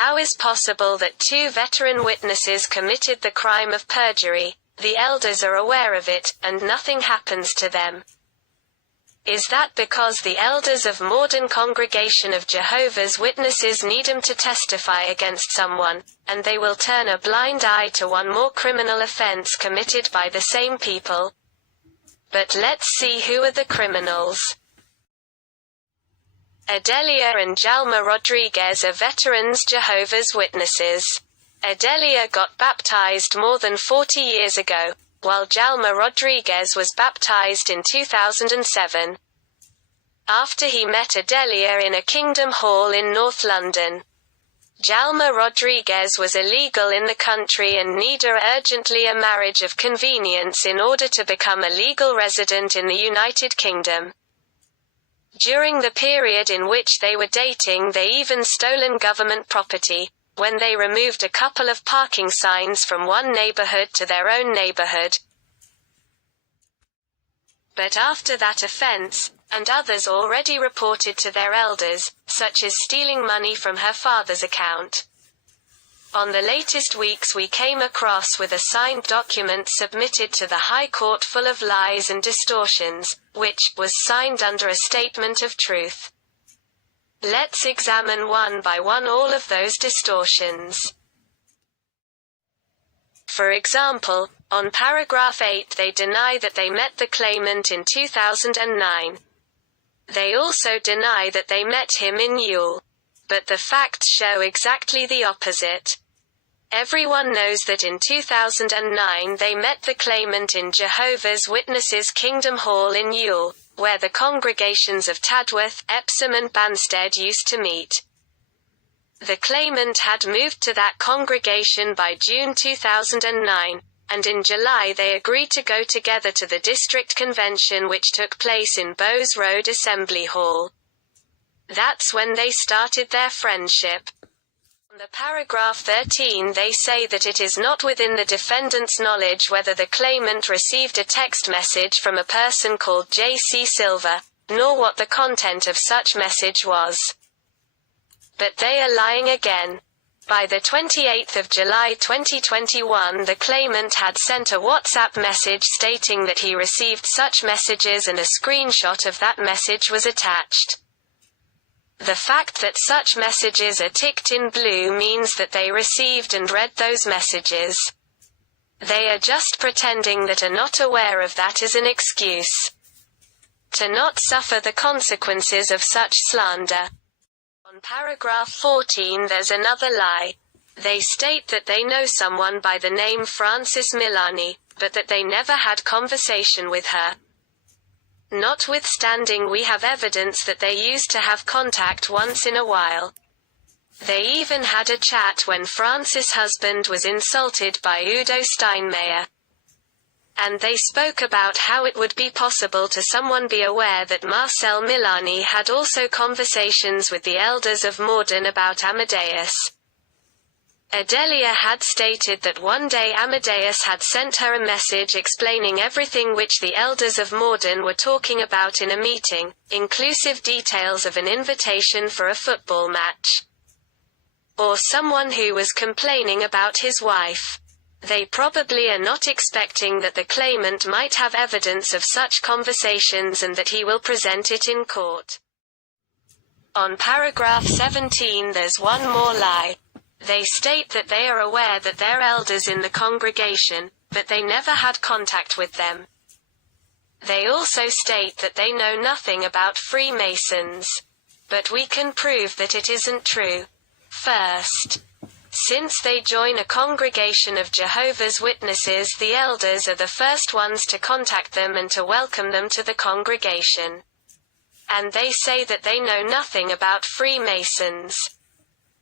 how is possible that two veteran witnesses committed the crime of perjury, the elders are aware of it, and nothing happens to them? Is that because the Elders of Morden congregation of Jehovah's Witnesses need them to testify against someone, and they will turn a blind eye to one more criminal offense committed by the same people? But let's see who are the criminals. Adelia and Jalma Rodriguez are veterans Jehovah's Witnesses. Adelia got baptized more than 40 years ago, while Jalma Rodriguez was baptized in 2007. After he met Adelia in a Kingdom Hall in North London. Jalma Rodriguez was illegal in the country and needed urgently a marriage of convenience in order to become a legal resident in the United Kingdom. During the period in which they were dating, they even stolen government property, when they removed a couple of parking signs from one neighborhood to their own neighborhood. But after that offense, and others already reported to their elders, such as stealing money from her father's account. On the latest weeks we came across with a signed document submitted to the High Court full of lies and distortions, which was signed under a statement of truth. Let's examine one by one all of those distortions. For example, on paragraph 8 they deny that they met the claimant in 2009. They also deny that they met him in Yule. But the facts show exactly the opposite. Everyone knows that in 2009 they met the claimant in Jehovah's Witnesses Kingdom Hall in Yule, where the congregations of Tadworth, Epsom and Banstead used to meet. The claimant had moved to that congregation by June 2009, and in July they agreed to go together to the district convention which took place in Bowes Road Assembly Hall. That's when they started their friendship. On the paragraph 13 they say that it is not within the defendant's knowledge whether the claimant received a text message from a person called J.C. Silver, nor what the content of such message was. But they are lying again. By the 28th of July 2021 the claimant had sent a WhatsApp message stating that he received such messages and a screenshot of that message was attached. The fact that such messages are ticked in blue means that they received and read those messages. They are just pretending that are not aware of that as an excuse to not suffer the consequences of such slander. On paragraph 14 there's another lie. They state that they know someone by the name Frances Milani, but that they never had conversation with her. Notwithstanding we have evidence that they used to have contact once in a while. They even had a chat when Frances' husband was insulted by Udo Steinmeier. And they spoke about how it would be possible to someone be aware that Marcel Milani had also conversations with the Elders of Morden about Amadeus. Adelia had stated that one day Amadeus had sent her a message explaining everything which the Elders of Morden were talking about in a meeting, inclusive details of an invitation for a football match. Or someone who was complaining about his wife. They probably are not expecting that the claimant might have evidence of such conversations and that he will present it in court. On paragraph 17 there's one more lie. They state that they are aware that they're elders in the congregation, but they never had contact with them. They also state that they know nothing about Freemasons. But we can prove that it isn't true. First, since they join a congregation of Jehovah's Witnesses, the elders are the first ones to contact them and to welcome them to the congregation. And they say that they know nothing about Freemasons.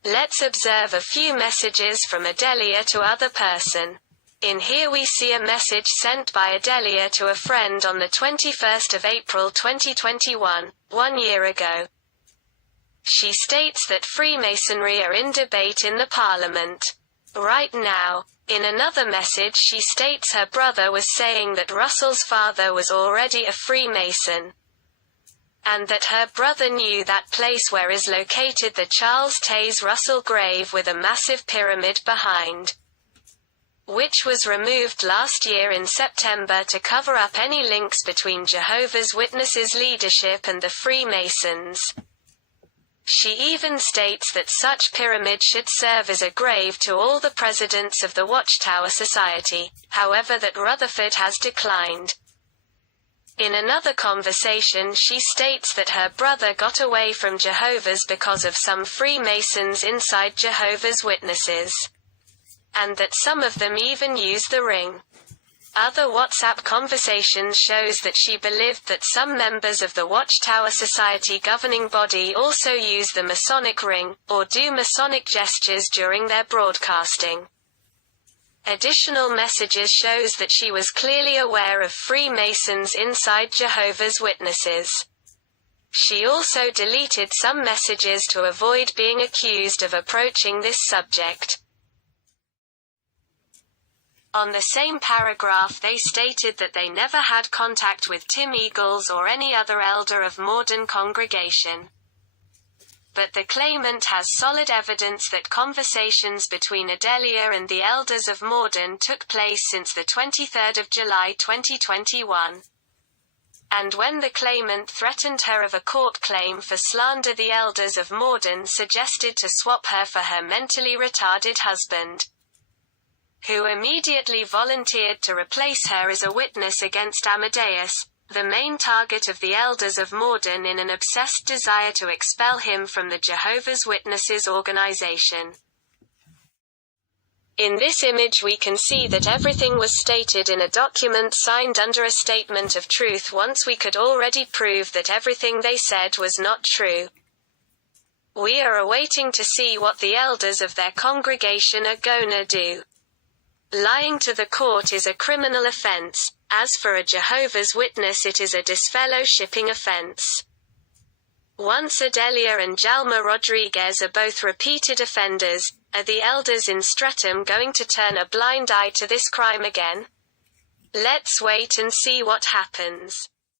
Let's observe a few messages from Adelia to other person. In here we see a message sent by Adelia to a friend on the 21st of April 2021, 1 year ago. She states that Freemasonry are in debate in the Parliament right now. In another message she states her brother was saying that Russell's father was already a Freemason. and that her brother knew that place where is located the Charles Taze Russell grave with a massive pyramid behind, which was removed last year in September to cover up any links between Jehovah's Witnesses leadership and the Freemasons. She even states that such pyramid should serve as a grave to all the presidents of the Watchtower Society, however that Rutherford has declined. In another conversation she states that her brother got away from Jehovah's because of some Freemasons inside Jehovah's Witnesses, and that some of them even use the ring. Other WhatsApp conversations shows that she believed that some members of the Watchtower Society governing body also use the Masonic ring, or do Masonic gestures during their broadcasting. Additional messages shows that she was clearly aware of Freemasons inside Jehovah's Witnesses. She also deleted some messages to avoid being accused of approaching this subject. On the same paragraph they stated that they never had contact with Tim Eagles or any other elder of Morden congregation. But the claimant has solid evidence that conversations between Adelia and the Elders of Morden took place since the 23rd of July 2021. And when the claimant threatened her of a court claim for slander, the Elders of Morden suggested to swap her for her mentally retarded husband, who immediately volunteered to replace her as a witness against Amadeus, the main target of the Elders of Morden, in an obsessed desire to expel him from the Jehovah's Witnesses organization. In this image we can see that everything was stated in a document signed under a statement of truth once we could already prove that everything they said was not true. We are awaiting to see what the elders of their congregation are gonna do. Lying to the court is a criminal offense. As for a Jehovah's Witness, it is a disfellowshipping offense. Once Adelia and Jalma Rodriguez are both repeated offenders, are the elders in Streatham going to turn a blind eye to this crime again? Let's wait and see what happens.